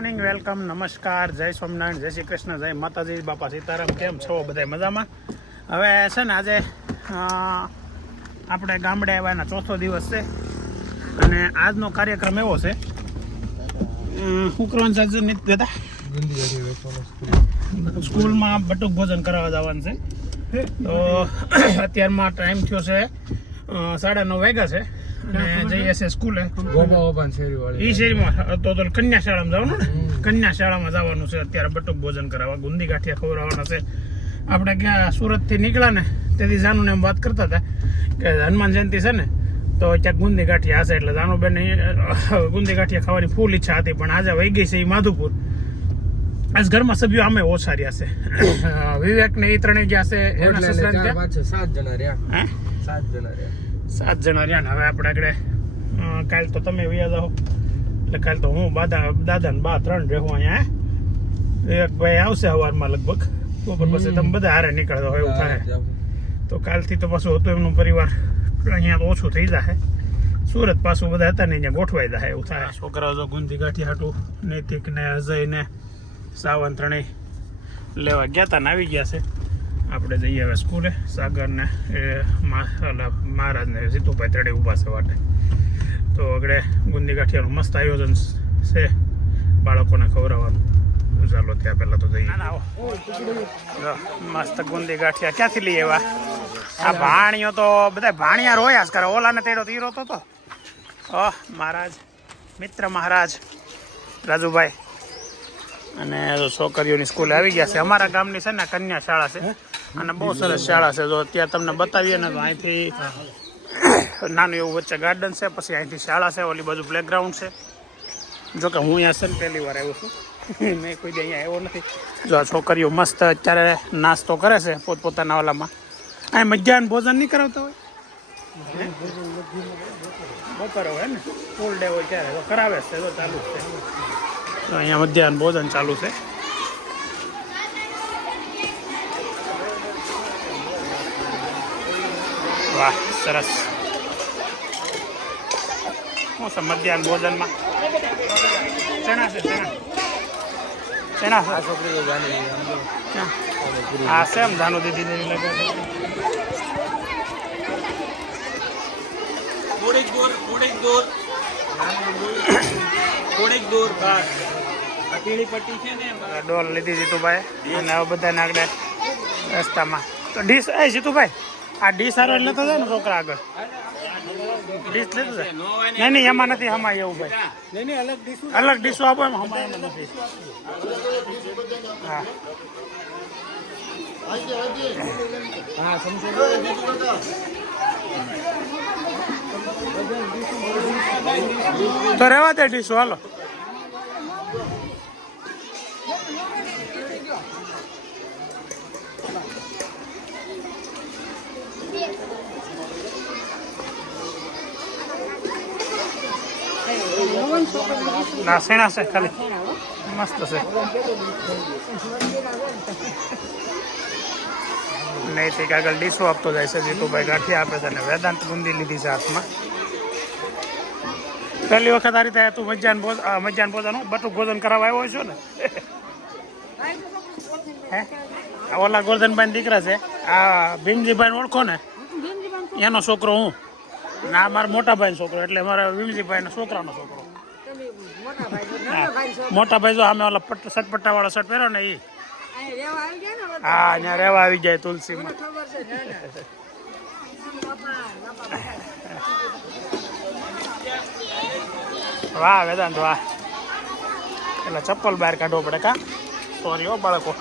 Morning, welcome, નમસ્કાર, જય સ્વામિનારાયણ, જય શ્રી કૃષ્ણ, જય માતાજી, બાપા સીતારામ. કેમ છો બધા મજામાં? હવે છે ને આજે આપણે ગામડે આવ્યાના ચોથો દિવસ છે અને આજનો કાર્યક્રમ એવો છે. શું કરવાનું છે આજે નીત બેટા? સ્કૂલમાં બટુક ભોજન કરાવવા જવાનું છે. તો અત્યારમાં ટાઈમ થયો છે 9:30 વાગ્યા છે અને જઈએ છે સ્કૂલે. ઈ શેરીમાં તો કન્યા શાળામાં જવાનું ને, કન્યા શાળામાં જવાનું છે અત્યારે બટુક ભોજન કરાવવા, ગુંદી ગાંઠિયા ખવડાવવાના છે. આપણે ક્યાં સુરતથી નીકળ્યા ને તેથી જાનુને એમ વાત કરતા હતા કે હનુમાન જયંતિ છે ને તો ક્યાંક ગુંદી ગાંઠિયા હશે, એટલે જાનુબેન ગુંદી ગાંઠિયા ખાવાની ફૂલ ઈચ્છા હતી, પણ આજે વહી ગઈ છે એ માધુપુર. આજ ઘરમાં સભ્યો અમે ઓછા રહ્યા છે. વિવેક ને એ ત્રણેય ગયા છે, એના સસરા ગયા 7 જણા રહ્યા. 7 જણા રહ્યા ને હવે આપણે આગળ કાલ તો તમે વ્યા જાઓ, એટલે કાલ તો હું દાદા ને બા 3 રહેવું અહીંયા. વિવેકભાઈ આવશે સવારમાં લગભગ બપોર પછી તમે બધા હારે નીકળતા હોય એવું થાય. તો કાલથી તો પાછું હતું એમનું પરિવાર અહીંયા તો ઓછું થઈ જાય. સુરત પાછું બધા હતા ને અહીંયા ગોઠવાઈ જાય એવું થાય. છોકરાઓ તો ગુંદી ગાંઠી હાટું નૈતિક ને અજય ને સાવન ત્રણેય લેવા ગયા હતા ને આવી ગયા છે. આપણે જઈએ હવે સ્કૂલે. સાગર ને મહારાજ ને જીતુભાઈ ત્રણેય ઊભા છે વાટે. તો આગળ ગુંદી ગાંઠિયાનું મસ્ત આયોજન છે બાળકોને ખવડાવવાનું. ચાલો ત્યાં પહેલા તો જઈએ. મસ્ત ગુંદી ગાંઠિયા ક્યાંથી લઈ આવ્યા? આ ભાણિયો તો બધા ભાણિયા રોયા જ કરે. ઓલાને તેડો તીરો તો મહારાજ, મિત્ર મહારાજ રાજુભાઈ અને છોકરીઓની સ્કૂલે આવી ગયા છે. અમારા ગામની છે ને કન્યા શાળા છે અને બહુ સરસ શાળા છે. જો ત્યાં તમને બતાવીએ ને તો અહીંથી નાનું એવું વચ્ચે ગાર્ડન છે, પછી અહીંથી શાળા છે, ઓલી બાજુ પ્લેગ્રાઉન્ડ છે. જોકે હું અહીંયા છે ને પહેલી વાર આવ્યો છું, મેં કોઈ દી અહીંયા આવ્યો નથી. જો આ છોકરીઓ મસ્ત અત્યારે નાસ્તો કરે છે પોતપોતાના ઓલામાં. અહીં મધ્યાહન ભોજન નહીં કરાવતા હોય? બપોરે હોય ને, ફૂલ ડે હોય ત્યારે તો કરાવે છે. તો ચાલુ જ છે, તો અહીંયા મધ્યાહન ભોજન ચાલુ છે. વાહ સરસ. શું છે મધ્યાહન ભોજનમાં? ચણા છે, ચણા છે. હા સેમ ધાનો દીધી જેવી લાગે છે. ડોલ લીધી જીતુભાઈ અને હવે બધાને આગળ રસ્તામાં તો ડીશ. જીતુભાઈ આ ડીશ સારો એટલે તો જાય ને છોકરા આગળ ડીશ લીધું છે? નહીં એમાં નથી હમાય એવું ભાઈ. અલગ ડીશો આપો એમ હમાય એમાં નથી. હા તો રહેવા દે ડીશો. હાલો ના સેણા છે ખાલી, મસ્ત છે. નૈતિક આગળ ડીશો આપતો જાય છે. જીતુભાઈ ગાંઠિયા આપે છે અને વેદાંત ગુંદી લીધી છે હાથમાં. પહેલી વખત આ રીતે તું મધ્યાહન ભોજન બટુક ભોજન કરાવવા આવ્યો છો ને? હે ઓલા ગોરધનભાઈ દીકરા છે આ ભીમજીભાઈ ઓળખો ને, એનો છોકરો હું ના મારા મોટા ભાઈ છોકરો, એટલે મારા ભીમજીભાઈ ના છોકરાનો છોકરો. મોટા ભાઈ જો અમે ઓલા સટપટ્ટા વાળો શર્ટ પહેરો ને એ. હા ત્યાં રહેવા આવી જાય તુલસીમાં. વાહ વેદાંત વાહ. એટલે ચપ્પલ બહાર કાઢવો પડે કા? સોરી હો બાળકો.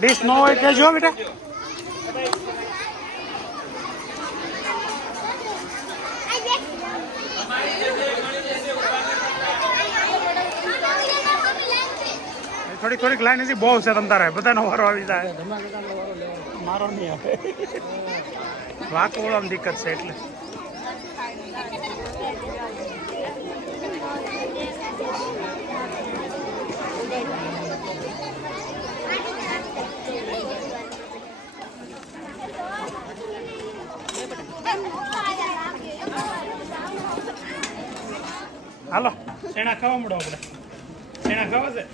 ડીશ નો હોય કે જો બેટા. થોડીક લાઈન હજી બહુ છે તમ તારે. બધાનો વારો આવી જાય, મારો નહીં આવે. વાંકો ઓળામાં દિક્કત છે એટલે. શેણા ખાવા મળો આપણે શેણા ખાવા છે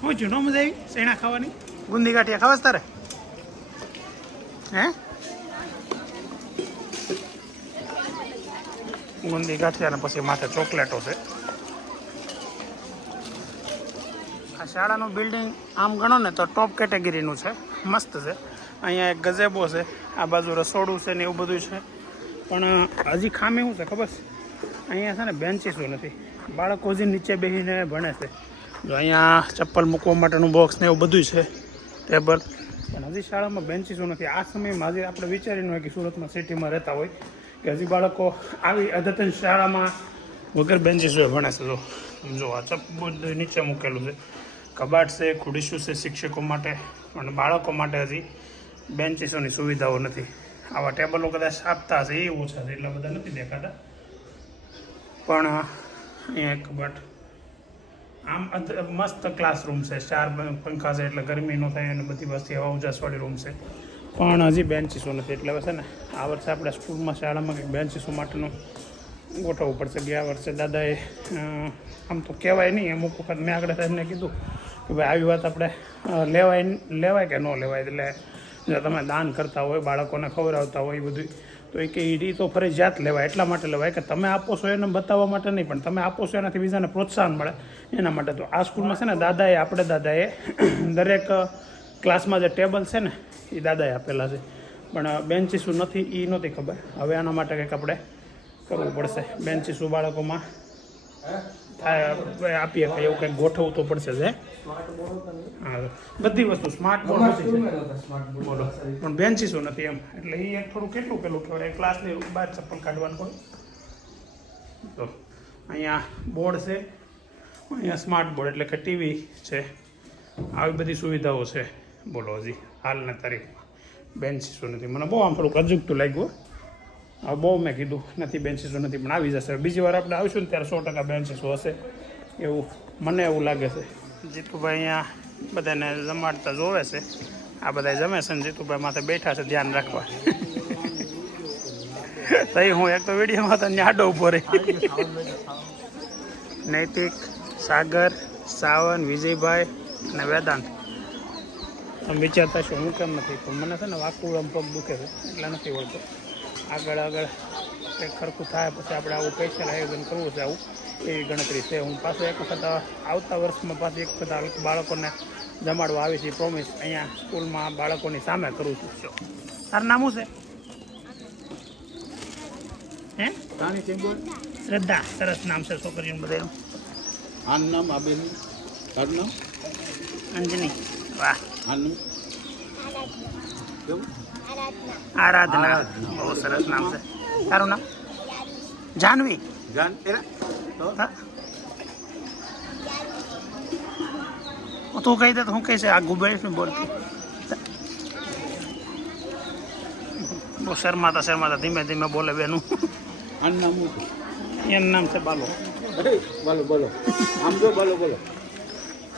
હું છું નો મજા આવી શેણા ખાવાની ગુંદી ગાંઠિયા ખાવા તારે હે ગુંદી ગાંઠિયા ને પછી માથે ચોકલેટો છે આ શાળાનું બિલ્ડિંગ આમ ગણો ને તો ટોપ કેટેગરીનું છે મસ્ત છે અહીંયા એક ગઝેબો છે આ બાજુ રસોડું છે ને એવું બધું છે પણ હજી ખામી શું છે ખબર છે અહીંયા છે ને બેન્ચીસો નથી બાળકો હજી નીચે બેસીને ભણે છે જો અહીંયા ચપ્પલ મૂકવા માટેનું બોક્સ ને એવું બધું છે ટેબલ પણ હજી શાળામાં બેન્ચીસો નથી આ સમયમાં હજી આપણે વિચારીને હોય કે સુરતમાં સિટીમાં રહેતા હોય કે હજી બાળકો આવી અદ્યતન શાળામાં વગર બેન્ચીસો ભણે છે જો આ ચપ્પલ નીચે મૂકેલું છે કબાટ છે ખુરશીઓ છે શિક્ષકો માટે પણ બાળકો માટે હજી બેન્ચીસોની સુવિધાઓ નથી આવા ટેબલો કદાચ આપતા હશે એ ઓછા છે એટલા બધા નથી દેખાતા પણ અહીંયા કબાટ આમ મસ્ત ક્લાસરૂમ છે 4 પંખા છે એટલે ગરમી ન થાય અને બધી વસ્તુ હવા ઉજાસવાળી રૂમ છે પણ હજી બેન્ચીસો નથી એટલે હવે છે ને આ વર્ષે આપણે સ્કૂલમાં શાળામાં કંઈક બેન્ચીસો માટેનું ગોઠવવું પડશે ગયા વર્ષે દાદાએ આમ તો કહેવાય નહીં અમુક વખત મેં આગળ સાહેબને કીધું કે ભાઈ આવી વાત આપણે લેવાય કે ન લેવાય એટલે જો તમે દાન કરતા હોય બાળકોને ખવડાવતા હોય એ બધું તો એ કે એ તો ફરજિયાત લેવાય એટલા માટે લેવાય કે તમે આપો છો એને બતાવવા માટે નહીં પણ તમે આપો છો એનાથી બીજાને પ્રોત્સાહન મળે એના માટે તો આ સ્કૂલમાં છે ને આપણે દાદાએ દરેક ક્લાસમાં જે ટેબલ છે ને એ દાદાએ આપેલા છે પણ બેન્ચીસું નથી એ નહોતી ખબર હવે આના માટે કંઈક આપણે કરવું પડશે બેન્ચીસું બાળકોમાં થાય આપીએ કંઈ એવું કંઈક ગોઠવવું તો પડશે છે હા બધી વસ્તુ સ્માર્ટ બોર્ડ નથી બોલો પણ બેન્ચીસો નથી એમ એટલે એ એક થોડું કેટલું પેલું કહેવાય ક્લાસની બહાર ચપ્પલ કાઢવાનું હોય તો અહીંયા બોર્ડ છે અહીંયા સ્માર્ટ બોર્ડ એટલે કે ટીવી છે આવી બધી સુવિધાઓ છે બોલો હજી હાલના તારીખમાં બેન્ચીસો નથી મને બહુ આમ થોડુંક અજુગતું લાગ્યું હવે બહુ મેં કીધું નથી બેન્ચીસો નથી પણ આવી જશે બીજી વાર આપણે આવીશું ને ત્યારે 100% બેન્ચીસો હશે એવું મને એવું લાગે છે જીતુભાઈ અહીંયા બધાને જમાડતા જોવે છે આ બધા જમે છે ને જીતુભાઈ માથે બેઠા છે ધ્યાન રાખવા તઈ હું એક તો વિડીયોમાં તો ન્યાડો ઉભો રહી નૈતિક સાગર સાવન વિજયભાઈ અને વેદાંત તમે વિચારતા છો હું કેમ નથી પણ મને છે ને વાકું આમ પગ દુખે છે એટલે નથી વળતો આગળ કંઈક ખરખું થાય પછી આપણે આવું સ્પેશિયલ આયોજન કરવું છે આવું એવી ગણતરી છે હું પાછું એક વખત આવતા વર્ષમાં પાછું એક વખત બાળકોને જમાડવા આવી છે પ્રોમિસ અહીંયા સ્કૂલમાં બાળકોની સામે કરું છું તારું નામ શું છે હે શ્રદ્ધા સરસ નામ છે છોકરીનું બધાનું આનું નામ આબેન તારું નામ અંજની વાહ કેવું આરાધના બહુ સરસ નામ છે તારું નામ જાનવી જાન તું કહી દે તો હું કહી છે આ ગુબેડ બોલતી બહુ શરમાતા ધીમે ધીમે બોલે બેનું આનું નામ એનું નામ છે બાલો બોલો આમ જો બોલો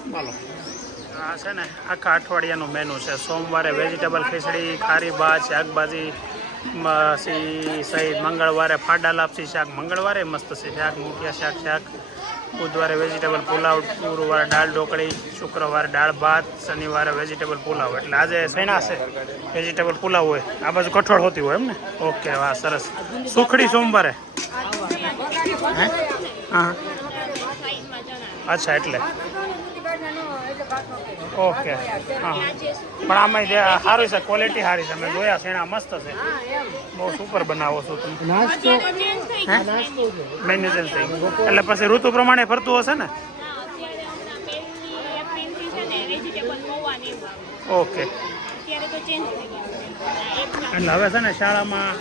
બાલો આ છે ને આખા અઠવાડિયાનું મેનુ છે સોમવારે વેજીટેબલ ખીચડી ખારી ભાત શાકભાજી સહિત મંગળવારે ફાડા લાપસી શાક મંગળવારે મસ્ત છે શાક મૂઠિયા શાક બુધવારે વેજીટેબલ પુલાવ ગુરુવારે દાળ ઢોકળી શુક્રવારે દાળ ભાત શનિવારે વેજીટેબલ પુલાવ એટલે આજે શેણા છે વેજીટેબલ પુલાવ હોય આ બાજુ કઠોળ હોતી હોય એમ ને ઓકે વાહ સરસ સુખડી સોમવારે હા અચ્છા એટલે ઓકે હા પણ આમાં સારું છે ક્વોલિટી સારી છે મેં જોયા શેણા મસ્ત છે બહુ સુપર બનાવો છો તમે મેન્યુ ચેન્જ થઈ એટલે પછી ઋતુ પ્રમાણે ફરતું હશે ને ઓકે એટલે હવે છે ને શાળામાં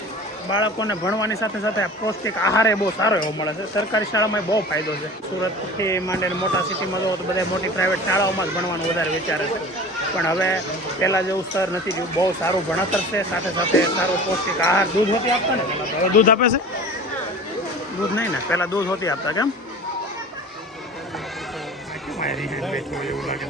બાળકોને ભણવાની સાથે સાથે પૌષ્ટિક આહાર બહુ સારો એવો મળે છે સરકારી શાળામાં બહુ ફાયદો છે સુરતથી માંડીને મોટા સિટીમાં જો તો બધા મોટી પ્રાઇવેટ શાળાઓમાં જ ભણવાનું વધારે વિચારે છે પણ હવે પહેલાં જેવું સ્તર નથી થયું બહુ સારું ભણતર છે સાથે સાથે સારો પૌષ્ટિક આહાર દૂધ હોતી આપતા ને હવે દૂધ આપે છે દૂધ નહીં ને પહેલાં દૂધ હોતી આપતા કેમ એવું લાગે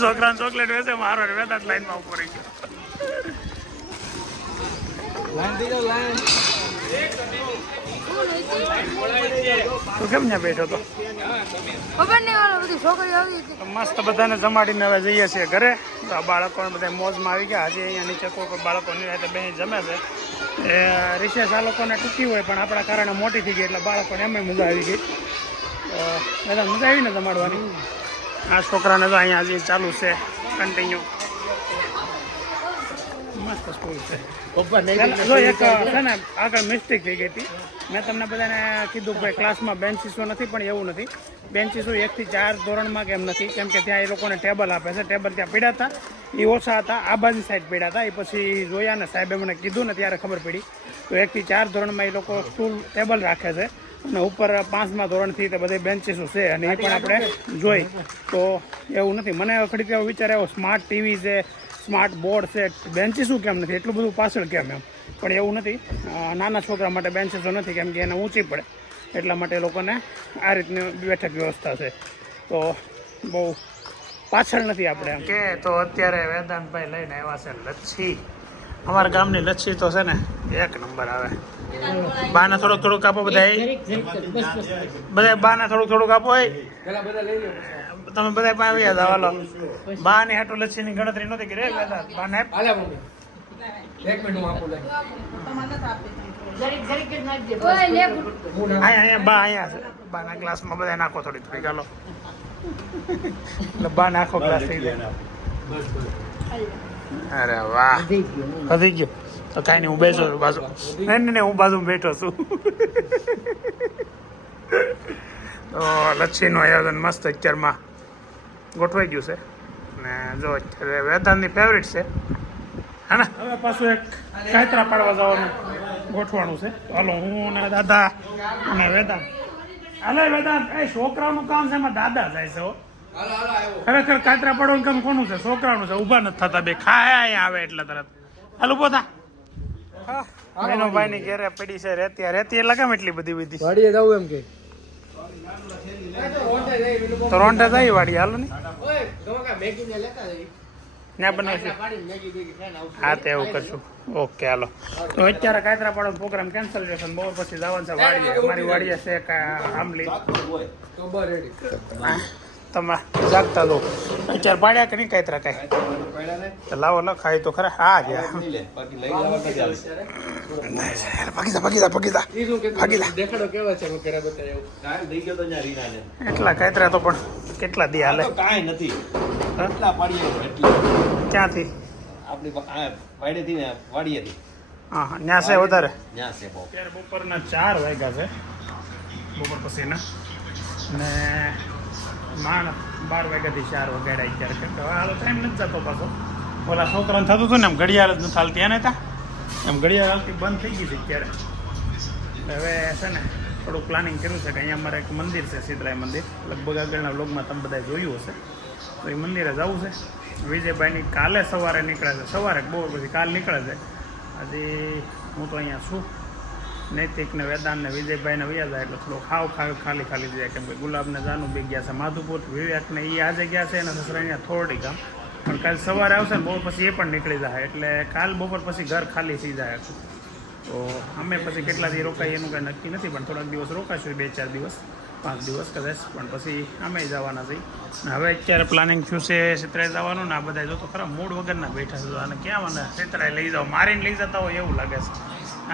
છોકરાને ચોકલેટ વેચે મારો વેદાંત લાઈનમાં ઉપર રહી ગયો. તું કેમ ત્યાં બેઠો તો? મસ્ત બધાને જમાડીને હવે જઈએ છીએ ઘરે. તો આ બાળકોને બધા મોજમાં આવી ગયા. હજી અહીંયા નીચે કોઈ બાળકોની રીતે બેસી જમે છે. એ રિસેસ આ લોકોને ટૂંકી હોય પણ આપણા કારણે મોટી થઈ ગઈ એટલે બાળકોને એમ મજા આવી ગઈ. બધા મજા આવી ને જમાડવાની. આ છોકરાને તો અહીંયા હજી ચાલુ છે કન્ટિન્યુ. મસ્ત સ્કૂલ છે. એક છે ને આગળ મિસ્ટેક થઈ ગઈ હતી. મેં તમને બધાને કીધું કે ભાઈ ક્લાસમાં બેન્ચીસો નથી, પણ એવું નથી. બેન્ચીસો 1 થી 4 ધોરણમાં કેમ નથી, કેમ કે ત્યાં એ લોકોને ટેબલ આપે છે. ટેબલ ત્યાં પીડા હતા, એ ઓછા હતા. આ બાજુ સાઈડ પીડા હતા. એ પછી જોયા ને સાહેબે મને કીધું ને ત્યારે ખબર પડી. તો 1 થી 4 ધોરણમાં એ લોકો સ્ટૂલ ટેબલ રાખે છે અને ઉપર 5મા ધોરણથી તે બધે બેન્ચીસો છે અને એ પણ આપણે જોઈ. તો એવું નથી. મને ખરી એવો વિચાર આવ્યો સ્માર્ટ ટીવી છે, સ્માર્ટ બોર્ડ છે, બેન્ચીસો કેમ નથી, એટલું બધું પાછળ કેમ એમ. પણ એવું નથી. નાના છોકરા માટે બેન્ચીસો નથી કેમ કે એને ઊંચી પડે, એટલા માટે લોકોને આ રીતની બેઠક વ્યવસ્થા છે. તો બહુ પાછળ નથી આપણે એમ કે. તો અત્યારે વેદાંતભાઈ લઈને આવ્યા છે લચ્છી. અમારા ગામની લચ્છી તો છે ને 1 નંબર આવે. બાને થોડુંક આપો બધા બાને થોડુંક આપો. તમે બધા પાસે આવ્યા હતા. હાલો બાની હાટું લચ્છીની ગણતરી નહોતી કરી. બાને અહીંયા છે. બાના ગ્લાસમાં બધા નાખો થોડીક. ચાલો એટલે બા નાખો ગ્લાસ થઈ જાય. અરે વાહ, વધી ગયો તો કાંઈ નહીં. હું બેસો છું બાજુ. નહીં હું બાજુ બેઠો છું. તો લચ્છીનું આયોજન મસ્ત અત્યારમાં ગોઠવાઈ ગયું છે ને જો અત્યારે વેદાંતની ફેવરિટ છે હે ને. હવે પાછું એક કાયતરા પાડવા જવાનું ગોઠવાનું છે. હાલો હું ને દાદા અને વેદાંત. હાલો વેદાંત, એ છોકરાઓનું કામ છે, એમાં દાદા જાય છે. ખરેખર કાતરા પાડવાનું કામ કોનું છે? છોકરાનું છે. ઊભા નથી થતા બે. ખાય અહીંયા આવે એટલે તરત હાલ ઉભો થા. એનો ભાઈ ની ઘેરે પડી છે રેતી. રેતી એટલે કેમ એટલી બધી બધી વાડીએ જવું એમ કે તો રોંઢે જાય વાડી. હાલો ને ત્યાં બનાવશું. હા તે એવું કરશું. ઓકે હાલો. તો અત્યારે કાતરા પાડવાનો પ્રોગ્રામ કેન્સલ છે. બપોર પછી જવાનું છે વાડીએ. અમારી વાડીએ છે આંબલી. તમે જાગતા દો. અત્યારે પાડ્યા કે નહીં કાતરા કાંઈ? લાવો લ ખાય તો ખરા. હા ગયા એટલા કાતરા તો પણ કેટલા દી હાલે? ક્યાંથી? હા ત્યાં છે વધારે. અત્યારે બપોરના 4 વાગ્યા છે. બપોર પછીના ને માણ 12 વાગ્યાથી 4 વગાડ્યા અત્યારે. કેમ કે હાલો ટાઈમ નથી જતો પાછો. ઓલા છોકરાને થતું હતું ને એમ ઘડિયાળ જ નથી હાલતી. એને ત્યાં એમ ઘડિયાળ હાલતી બંધ થઈ ગઈ છે અત્યારે. હવે છે ને થોડુંક પ્લાનિંગ કર્યું છે કે અહીંયા અમારે એક મંદિર છે, શીતળાઈ મંદિર. લગભગ આગળના વ્લોગમાં તમે બધા જોયું હશે. તો એ મંદિરે જવું છે. વિજયભાઈની કાલે સવારે નીકળે છે. સવારે બહુ પછી કાલ નીકળે છે. હજી હું તો અહીંયા છું. નૈતિક ને વેદાંત ને વિજયભાઈ ને વયા જાય એટલે થોડું ખાલી જાય. કેમ કે ગુલાબને જાનું બી ગયા છે માધુપુર. વિવેક ને એ આજે ગયા છે. એના સસરા અહીંયા થોડી ગામ. પણ કાલ સવારે આવશે ને બપોર પછી એ પણ નીકળી જાય. એટલે કાલ બપોર પછી ઘર ખાલી થઈ જાય. તો અમે પછી કેટલા દિવસ રોકાઈ એનું કાંઈ નક્કી નથી. પણ થોડાક દિવસ રોકાશું, 2-4 દિવસ 5 દિવસ કદાચ. પણ પછી અમે જવાના છીએ. હવે અત્યારે પ્લાનિંગ થયું છે શીતળાઈ જવાનું ને. આ બધા જો તો ખરા મૂડ વગરના બેઠા છે. અને ક્યાં મને શીતળાઈ લઈ જાઓ, મારીને લઈ જતા હોય એવું લાગે છે.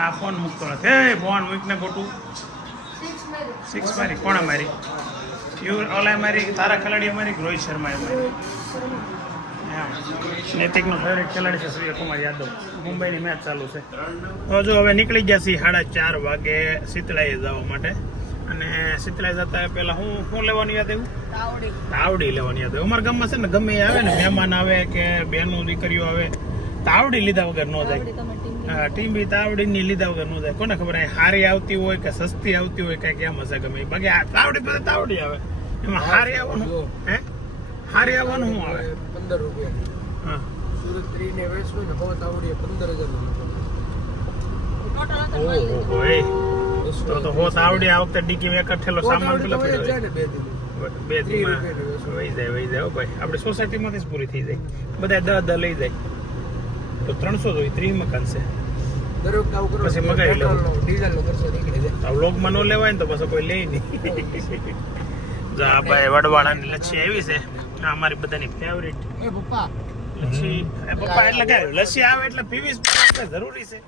આ ફોન મૂકતો નથી. એ ફોન મૂકને ખોટું 6 મારી. કોણે મારી? ઓલા મારી, તારા ખેલાડી મારી, રોહિત શર્માએ મારી. નૈતિકનો ફેવરેટ ખેલાડી છે સૂર્યકુમાર યાદવ. મુંબઈની મેચ ચાલુ છે. તો જો હવે નીકળી ગયા છીએ 4:30 વાગે શીતળાઈ જવા માટે. અને શીતળાઈ જતા પહેલા હું લેવાનું યાદ આવ્યું? તાવડી લેવાની યાદ આવ્યું. અમારા ગામમાં છે ને ગમે એ આવે ને, મહેમાન આવે કે બેનો દીકરીઓ આવે, તાવડી લીધા વગર ન જાય. હા, ટીમ્બી તાવડીની લીધા વગર ન જાય. કોને ખબર હારી આવતી હોય કે સસ્તી આવતી હોય કઈ કેમ હશે ગમે. બાકી આ તાવડી પછી તાવડી આવે. એમાં હારી આવવાનું હે? હારી આવવાનું શું આવે? 15 રૂપિયા. હા સુરત 3 ને વેચવું ને 100 તાવડીએ 15,000 ઓય તો હોત આવડી આ વખતે ડીકી એક ઠેલો સામાન પેલો પડ્યો જાય ને 2 દિન બે થી વહી જાય ભાઈ આપણે સોસાયટીમાંથી જ પૂરી થઈ જાય બધા 10 લઈ જાય તો 300 જોઈએ 30 મકાન છે દરેક કાવ કરો પછી મગાવી લો ડીઝલ નો ખર્ચો નીકળી જાય આ વ્લોગમાં નો લેવાય ને તો પછી કોઈ લે નહીં જા ભાઈ વડવાળાની લચ્છી આવી છે આ અમારી બધાની ફેવરિટ એ પપ્પા લચ્છી એ પપ્પા એટલે કે લચ્છી આવે એટલે પીવી જરૂરી છે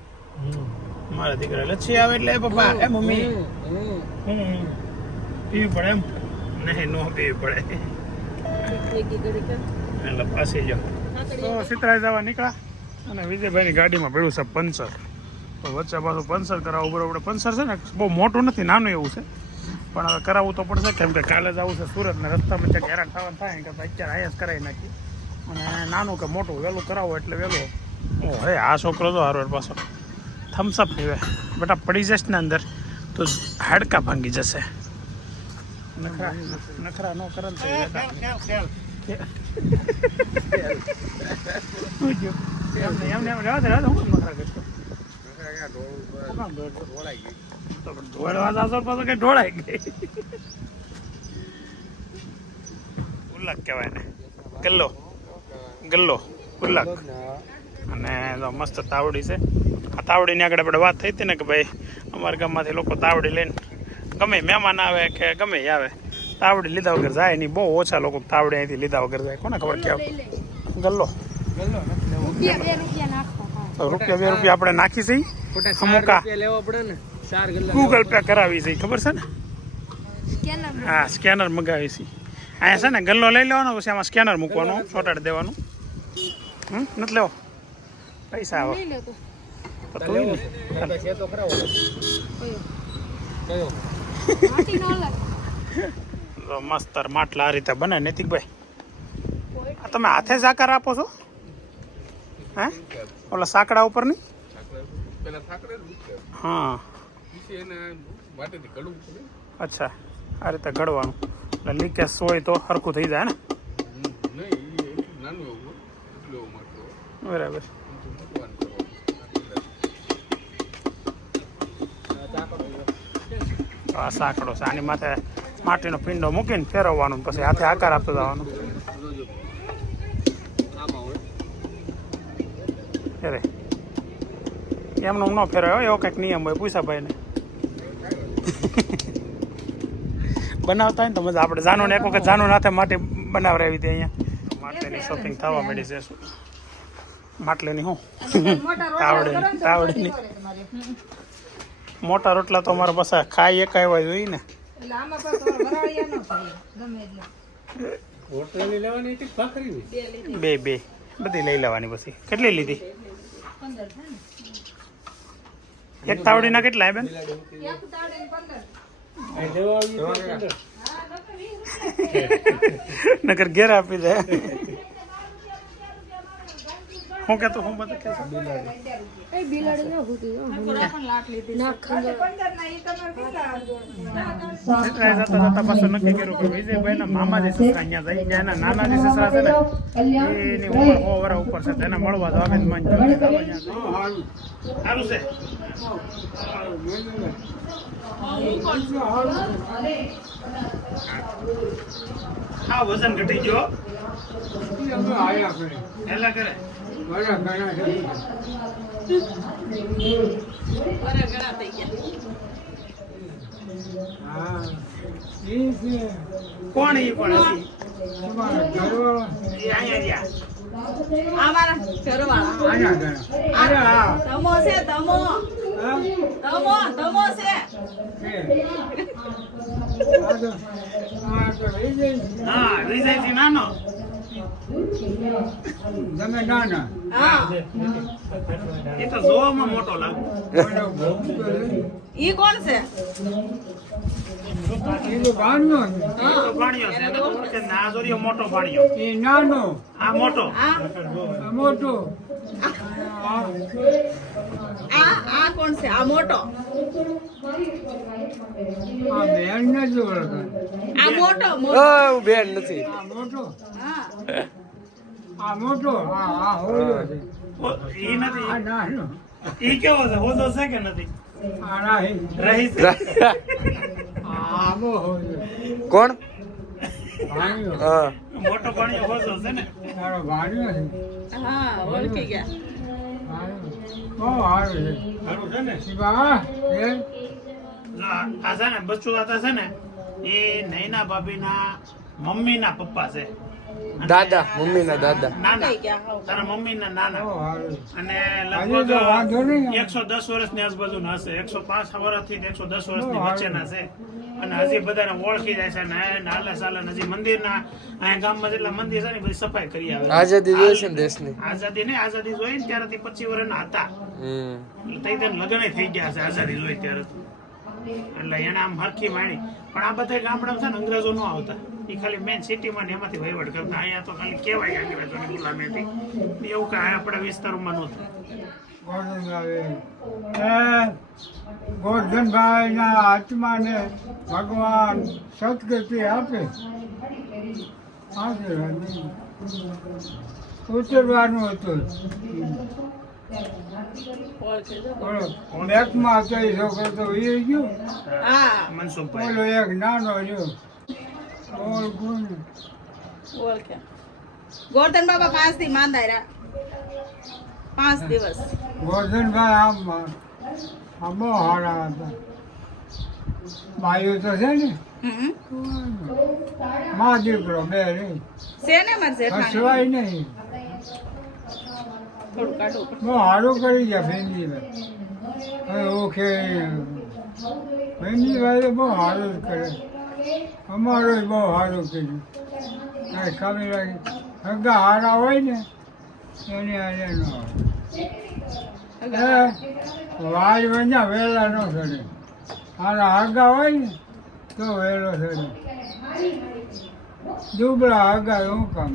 મારા દીકરા લચ્છી આવે એટલે એ પપ્પા એ મમ્મી પીવી પડે એમ નહીં નો પીવી પડે એટલે પાછી જો તો સિતરાઈ જવા નીકળ્યા અને વિજયભાઈની ગાડીમાં પડ્યું છે પંચર તો વચ્ચે પાછું પંચર કરાવવું બરોબર પંચર છે ને બહુ મોટું નથી નાનું એવું છે પણ હવે કરાવવું તો પડશે કેમ કે કાલે જ આવું છે સુરત ને રસ્તામાં ક્યાંક હેરાન થવાનું થાય કે અત્યારે અહીંયા જ કરાવી નાખી અને નાનું કે મોટું વહેલું કરાવો એટલે વહેલું ઓ હે આ છોકરો તો હારો પાછો થમ્સઅપ પીવે બેટા પડી જશે ને અંદર તો હાડકા ભાંગી જશે નખરા નો કરે ને એમને રહેવા દે હું નખરા કરતો ઢોળવા જાશો પાછો કે ઢોળાઈ ગઈ ઉલ્લક કહેવાય ને ગલ્લો ઉલ્લક અને મસ્ત તાવડી છે આ તાવડીની આગળ આપણે વાત થઈ હતી ને કે ભાઈ અમારા ગામમાંથી લોકો તાવડી લઈને ગમે મહેમાન આવે કે ગમે આવે તાવડી લીધા વગર જાય નહીં બહુ ઓછા લોકો તાવડી અહીંથી લીધા વગર જાય કોને ખબર કે ગલ્લો રૂપિયા 2 રૂપિયા આપણે નાખી છે અમુકા ગૂગલ પે કરાવી છે ખબર છે ને હા સ્કેનર મગાવી છે અહીંયા છે ને ગલ્લો લઈ લેવાનો પછી આમાં સ્કેનર મૂકવાનું ચોટાડી દેવાનું નથી લેવો પૈસા આવે તો મસ્ત માટલા આ રીતે બને નૈતિકભાઈ તમે હાથે જ આકાર આપો છો હે ઓલા સાંકડા ઉપર ની હા અચ્છા આ રીતે ઘડવાનું એટલે લીકેજ હોય તો સરખું થઈ જાય ને બરાબર આ સાંકડો છે આની માથે માટીનો પિંડો મૂકીને ફેરવવાનું પછી હાથે આકાર આપતો જવાનું ફેરે એમનો ન ફેરવાય એવો કંઈક નિયમ હોય પૂછાભાઈને બનાવતા હોય ને તો મજા આપણે જાનું એક વખત જાનું નાથે માટી બનાવરાવી હતી અહીંયા માટલીની શોપિંગ થવા મળી છે માટલીની હું તાવડીની મોટા રોટલા તો અમારા પાસે ખાઈ એકાવા જોઈએ ને બે બધી લઈ લેવાની પછી કેટલી લીધી એક તાવડીના કેટલા બેન નકર ઘેર આપી દે હું કેતો હું બધું કે જતા પાછું નક્કી કર્યું કે વિજયભાઈ ના મામાજી સસરા અહીંયા જાય ગયા એના નાનાજી સસરા છે ને એની ઉંમર 100 વર્ષ ઉપર છે તેને મળવા તો આવે મન સારું છે હા વજન ઘટી ગયો એલા કરે કોણ એ પણ અમારા ઘરવાળા તમો છે તમો છે હા વિજયથી નાનો તમે નાના એ તો જોવામાં મોટો લાગે ઈ કોણ છે ભાણિયો છે એને તો ઓળખે ને આ જોરિયો મોટો ભાણિયો એ નાનો આ મોટો મોટો આ કોણ છે આ મોટો આ બેન નથી ઓળખતા આ મોટો બેન નથી આ મોટો હા આ મોટો આ હોયો છે ઈ આ નથી નાનો ઈ કેવો છે હોદો છે કે નથી આ રાહી રહી છે આમો હોયો કોણ ભાણ્યો હા મોટો પાણી હોદો છે ને તારો ભાણ્યો છે હા ઓળખી ગયા બહુ સારું છે સારું છે ને શિવા એ જો આ છે ને બચ્ચું હતા છે ને એ નૈના ભાભીના મમ્મીના પપ્પા છે દાદા મમ્મીના દાદા નાના કઈ ગયા હાવ. તારા મમ્મીના નાના બહુ સારું અને હજી તો વાંધો નહીં. લગભગ 110 વર્ષની આજુબાજુના હશે 105 વર્ષથી 110 વર્ષની વચ્ચેના છે અને હજી બધાને ઓળખી જાય છે ને નાલે સાલે ને હજી મંદિરના અહીંયા ગામમાં જેટલા મંદિર છે ને બધી સફાઈ કરી આવે આઝાદી જોઈશે ને દેશની આઝાદી ને આઝાદી જોઈ ને ત્યારથી 25 વર્ષના હતા હમ તઈ તેને લગ્ન થઈ ગયા છે આઝાદી જોઈ ત્યારે એટલે એને આમ હરખી માણી પણ આ બધા ગામડામાં છે ને અંગ્રેજો ન આવતા એ ખાલી મેન સિટીમાં ને એમાંથી વહીવટ કરતા અહીંયા તો ખાલી કહેવાય અંગ્રેજોની ગુલામીથી એવું કાંઈ આપણા વિસ્તારોમાં નહોતું ગોરધનભાઈના આત્માને ભગવાન સદગતિ આપે ઉતરવાનું હતું ઓળખી જો. બેંકમાં હતો એ છોકરો તો એ ગયો હા મનસુખભાઈ ઓલો એક નાનો રહ્યો ઓળખું ને ઓળખ્યા ગોરધન બાબા 5 દી માંદાય રહ્યા 5 દિવસ ગોરધનભાઈ આમ બહુ સારા હતા બાઈઓ તો છે ને હમ. મા દીકરો બે રહી છે ને મારે જેઠાણી હસવાય નહીં થોડું કાઢવું બહુ સારું કરી ગયા ભેંડીભાઈ હવે ઓકે ભેંડીભાઈ બહુ સારું જ કરે અમારું બહુ સારું કર્યું કાંઈ ખબર લાગી હગા હારા હોય ને એને આજે ન હોય વાજ વંજા વહેલા ન ચડે હારા હગા હોય ને તો વહેલો ચડે દુબળા હગા શું કામ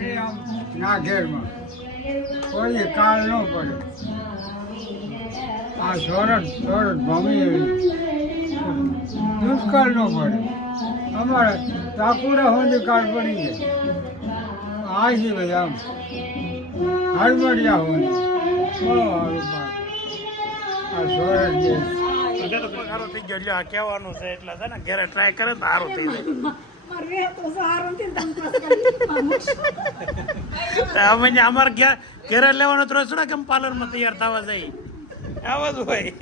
એ આમ ના ઘેરમાં કોઈ કાળ ન પડે આ સોરઠ ભમી દુષ્કાળ ન પડે અમારે તાપુરા સુધી કાળ પડી જાય આ છે બધા આમ હળબડિયા હોય બહુ સારું પાક આ સોરઠ જે સારું થઈ ગયો આ કહેવાનું છે એટલે છે ને ઘરે ટ્રાય કરે તો સારું થઈ જાય અમે અમારે ઘરે લેવાનું તો થોડા કેમ પાર્લરમાં તૈયાર થવા જાય આવા જ હોય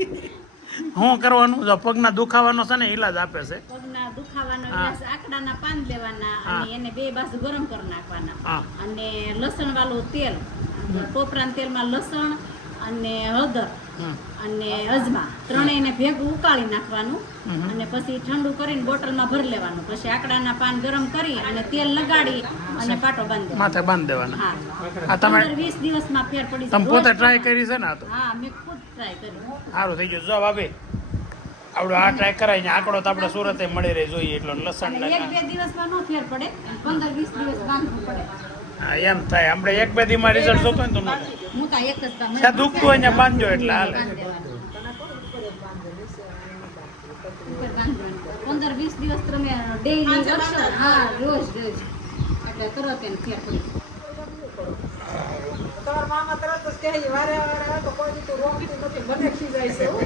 શું કરવાનું જો પગના દુખાવાનો છે ને ઈલાજ આપે છે પગના દુખાવાનો હા. ઇલાજ આકડાના પાન લેવાના હા. અને એને બે બાજુ ગરમ કરી નાખવાના હા. અને લસણ વાળું તેલ ટોપરાના તેલમાં લસણ અને હળદર હમ. અને અજમા ત્રણેયને ભેગું ઉકાળી નાખવાનું હમ. અને પછી ઠંડુ કરીને બોટલમાં ભરી લેવાનું પછી આકડાના પાન ગરમ કરી અને તેલ લગાડી અને પાટો બાંધી માથે બાંધી દેવાના હા આ તમે 15-20 દિવસમાં ફેર પડી તમે જાય. પોતે રોજ ટ્રાય કરી છે ને આ તો હા મેં ખુદ ટ્રાય કરી સારું થઈ ગયું જો ભાભી આવડું આ ટ્રાય કરાય ને આંકડો તો આપણે સુરતે મળી રહે જોઈએ એટલો લસણ અને 1-2 દિવસમાં નો ફેર પડે 15-20 દિવસ બાંધવું પડે હા એમ થાય આપણે 1-2 દીમાં રિઝલ્ટ જોતો હોય ને તો ન થાય. હું કાંઈ એક જ કામ ત્યાં દુખતું હોય ને બાંધજો એટલે હાલે બાંધી દેવાનું. ઉપર બાંધવાનું. 15-20 દિવસ તમે ડેઈલી કરશો હા રોજ એટલે તરત એને ફેર પડી જાય. તમારા મામા તરત જ કહે વારે વારે તો કોઈ દી તો રોકતી નથી મને ખીજાય છે હો.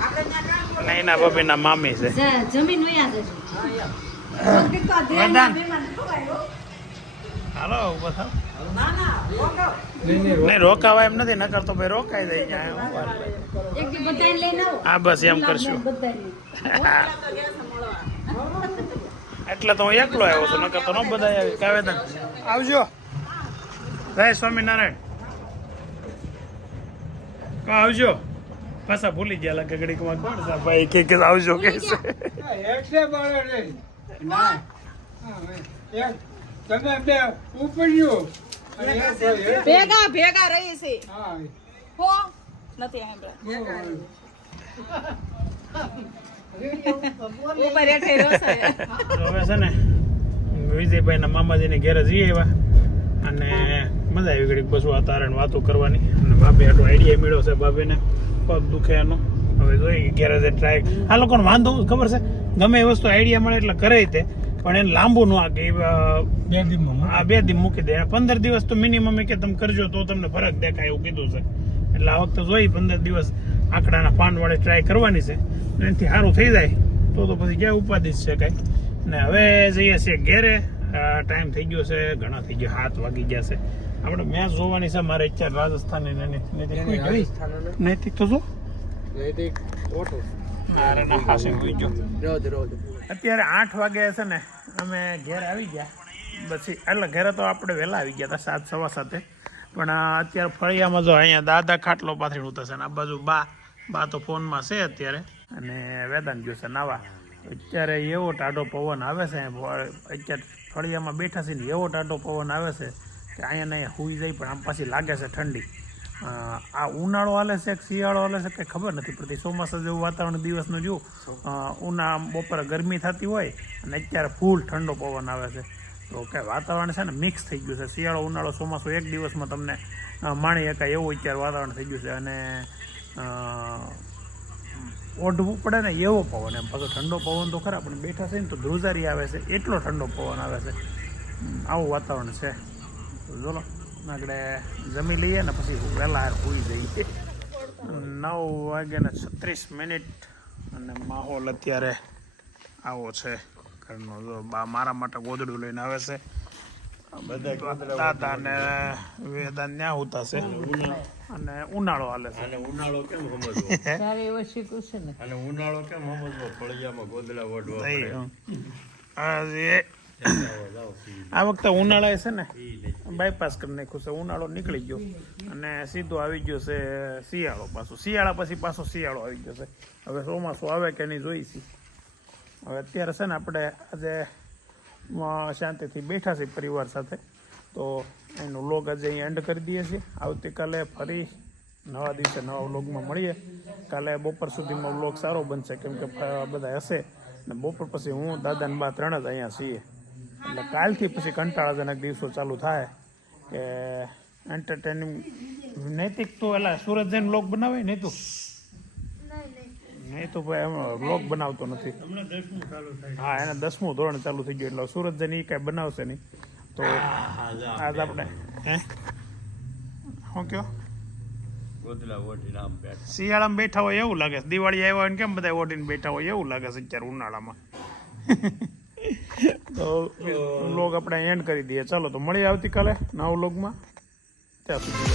આપણે ત્યાં કામ નૈના ભાભીના મામી છે જમીન વયા જજો વરદાન હાલો ઉભો થાવ ના ના રોકો નહીં રોકાવા એમ નથી નકર તો ભાઈ રોકાઈ જાય ત્યાં એક દી બધાને લઈને આવો હા બસ એમ કરશું બધાને એટલે તો હું એકલો આવ્યો છું નકર તો ન બધા આવી કાવેદન આવજો જય સ્વામિનારાયણ આવજો પાછા ભૂલી ગયા લાગે ઘડીકમાં કોણ છે ભાઈ કે આવજો કે છે એટલે બળે નહીં ના એક તમે બે ઉપડ્યો અને એક ભાઈ ભેગા ભેગા રહી છે હા હો નથી સાંભળ્યા ઉપર હેઠે રહ્યો છે તો હવે છે ને વિજયભાઈના મામાજીને ઘેરે જઈએ એવા અને મજા આવી ઘડીક બસવા તારણ વાતો કરવાની અને ભાભી આટલો આઈડિયા મળ્યો છે ભાભીને પગ દુખે એનો હવે જોઈએ ઘેરે જે ટ્રાય આ લોકોને વાંધો ખબર છે ગમે એ વસ્તુ આઈડિયા મળે એટલે કરે તે પણ એને લાંબુ ન આ કે 2 દિવસમાં આ 2 દિવસ મૂકી દે 15 દિવસ તો મિનિમમ કે તમે કરજો તો તમને ફરક દેખાય એવું કીધું છે એટલે આ વખતે જોઈ 15 દિવસ આંકડાના પાન વાળે ટ્રાય કરવાની છે એનાથી સારું થઈ જાય તો પછી ક્યાં ઉપાધિ છે કાંઈ ને હવે જઈએ છીએ ઘેરે ટાઈમ થઈ ગયો છે ઘણા થઈ ગયો 7 વાગી ગયા છે આપણે મેચ જોવાની છે મારે અત્યારે રાજસ્થાનની નૈતિક તો જો મારે ના ખાસે હોઈ ગયો અત્યારે 8 વાગે છે ને અમે ઘેર આવી ગયા પછી એટલે ઘરે તો આપણે વહેલા આવી ગયા હતા 7 સવા 7 પણ અત્યારે ફળિયામાં જો અહીંયા દાદા ખાટલો પાથરીને ઉતરશે ને આ બાજુ બા તો ફોનમાં છે અત્યારે અને વેદાંત ગયો છે નાવા અત્યારે એવો ટાઢો પવન આવે છે અત્યારે ફળિયામાં બેઠા છે ને એવો ટાઢો પવન આવે છે કે અહીંયા ને અહીંયા હુઈ જાય પણ આમ પાછી લાગે છે ઠંડી આ ઉનાળો હાલે છે કે શિયાળો હાલે છે કંઈ ખબર નથી પડતી ચોમાસા જેવું વાતાવરણ દિવસનું જો બપોરે ગરમી થતી હોય અને અત્યારે ફૂલ ઠંડો પવન આવે છે તો કે વાતાવરણ છે ને મિક્સ થઈ ગયું છે શિયાળો ઉનાળો ચોમાસું એક દિવસમાં તમને માણી શકાય એવું અત્યારે વાતાવરણ થઈ ગયું છે અને ઓઢવું પડે ને એવો પવન એમ પાછો ઠંડો પવન તો ખરા પણ બેઠા છે ને તો ધ્રુજારી આવે છે એટલો ઠંડો પવન આવે છે આવું વાતાવરણ છે તો ચલો આપણે જમી લઈએ ને પછી વહેલા હોઈ જઈએ 9:36 અને માહોલ અત્યારે આવો છે ઘરનો જો બા મારા માટે ગોદડું લઈને આવે છે બધા દાદા ને વેદાંત ત્યાં હોતા છે અને ઉનાળો હાલે છે અને ઉનાળો કેમ સમજવો અને ઉનાળો કેમ સમજવો ફળિયામાં ગોદડા વઢવા પડે આ વખતે ઉનાળા છે ને બાયપાસ કરી નાખ્યું છે ઉનાળો નીકળી ગયો અને સીધો આવી ગયો છે શિયાળો પાછો શિયાળા પછી પાછો શિયાળો આવી ગયો છે હવે ચોમાસું આવે કે નહીં જોઈ છીએ હવે અત્યારે છે ને આપણે આજે શાંતિથી બેઠા છીએ પરિવાર સાથે તો એનો વ્લોગ આજે અહીં એન્ડ કરી દઈએ છીએ આવતીકાલે ફરી નવા દિવસે નવા વ્લોગમાં મળીએ કાલે બપોર સુધીમાં વ્લોગ સારો બનશે કેમ કે બધા હશે ને બપોર પછી હું દાદા ને બા 3 જ અહીંયા છીએ એટલે કાલથી પછી કંટાળાજનક દિવસો ચાલુ થાય કે એન્ટરટેનિંગ નૈતિક તો એલા સુરત જઈને વ્લોગ બનાવે નહીં તો ભાઈ એમાં વ્લોગ બનાવતો નથી હા એને 10મું ધોરણ ચાલુ થઈ ગયું એટલે સુરત જઈને એ કાંઈ બનાવશે નહીં તો આજ આપણે શું કયો ગોદડા વઢીને આમ બેઠા શિયાળામાં બેઠા હોય એવું લાગે છે દિવાળી આવ્યા હોય ને કેમ બધા ઓઢીને બેઠા હોય એવું લાગે છે અત્યારે ઉનાળામાં તો વ્લોગ આપણે એન્ડ કરી દઈએ ચાલો તો મળીએ આવતીકાલે નવા વ્લોગમાં ત્યાં સુધી